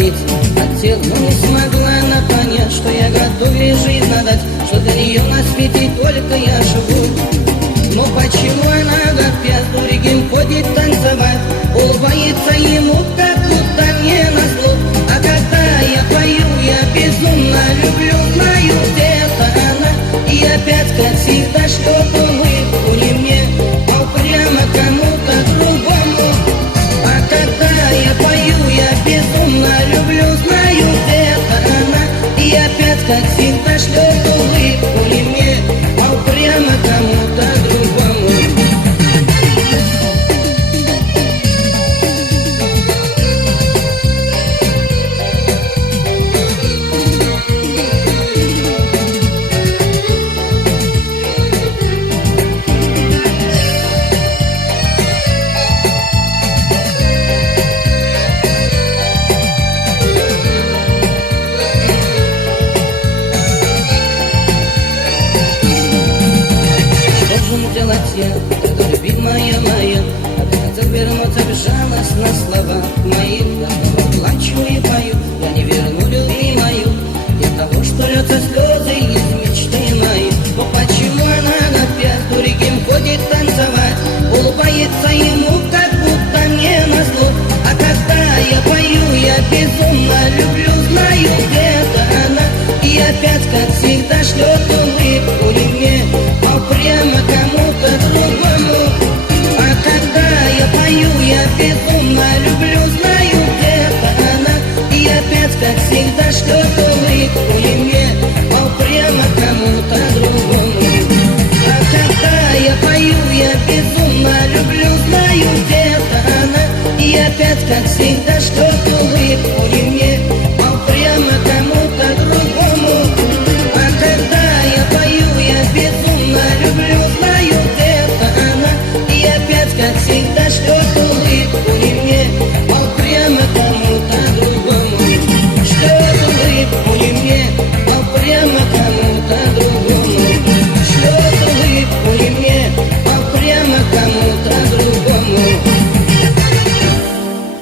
говорить хотел, но не смогла она понять, что я готов ей жизнь отдать, что для нее на свете только я живу. Но почему она опять с другим ходит танцевать, улыбается ему, как будто мне назло? А когда я пою, я безумно люблю, знаю, где-то она, и опять, как всегда, что-то улыбку не мне, а прямо кому-то другому. А когда я пою, я безумно люблю, знаю, где-то она, и опять, как всегда, что-то улыбку не мне, а прямо кому-то другому. Делать я, кто любит моя, хотел вернуться в жалость на слова моих. Я снова плачу и пою, я не верну любимую, для того, что льются слезы из мечты моей. Но почему она опять с другим ходит танцевать, улыбается ему, как будто мне назло? А когда я пою, я безумно люблю, знаю, где-то она, и опять, как всегда, шлет улыбку не мне, а прямо кому-то другому. А когда я пою, я безумно люблю, знаю, где-то она, и опять, как всегда, шлет улыбку не мне, а прямо кому-то другому. А когда я пою, я безумно люблю, знаю, где-то она, и опять, как всегда, шлет улыбку не мне, а прямо кому-то другому.